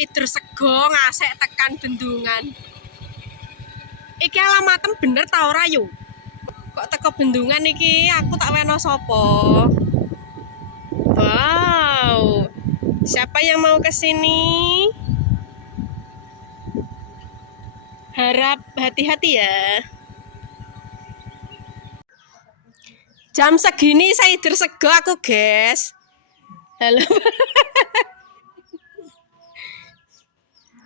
Ider sego ngasek tekan Bendungan. Iki alamatem bener ta ora yo? Kok teko Bendungan iki aku tak weno sapa? Wow. Siapa yang mau ke sini? Harap hati-hati ya. Jam segini saya ider sego aku, guys. Halo.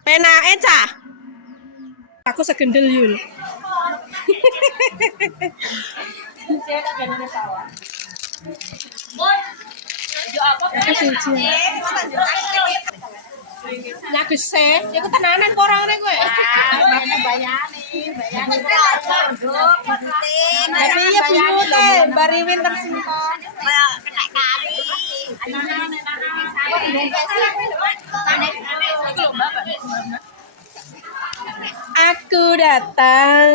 Penake cah. Aku segendel yul. Lagu se, iku tenanan kok ora ngene kowe. Tapi ya buyute, bari winter singkong. Kena kari. Aku datang.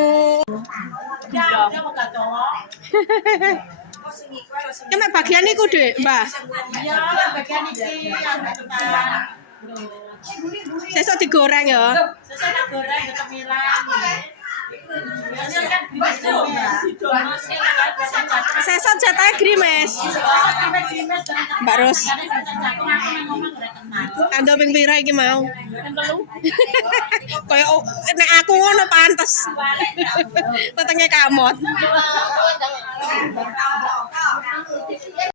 Ini bagian iku, Dek, Mbah. Iya, bagian iki Sesuk digoreng ya. sesuk tak goreng ya cemilan. Biasanya kan grimes. Sesuk jatahe grimes. Mbak Ros. Tanggal ping pira iki mau? Kaya nek aku ngono pantes. Wetenge kamot.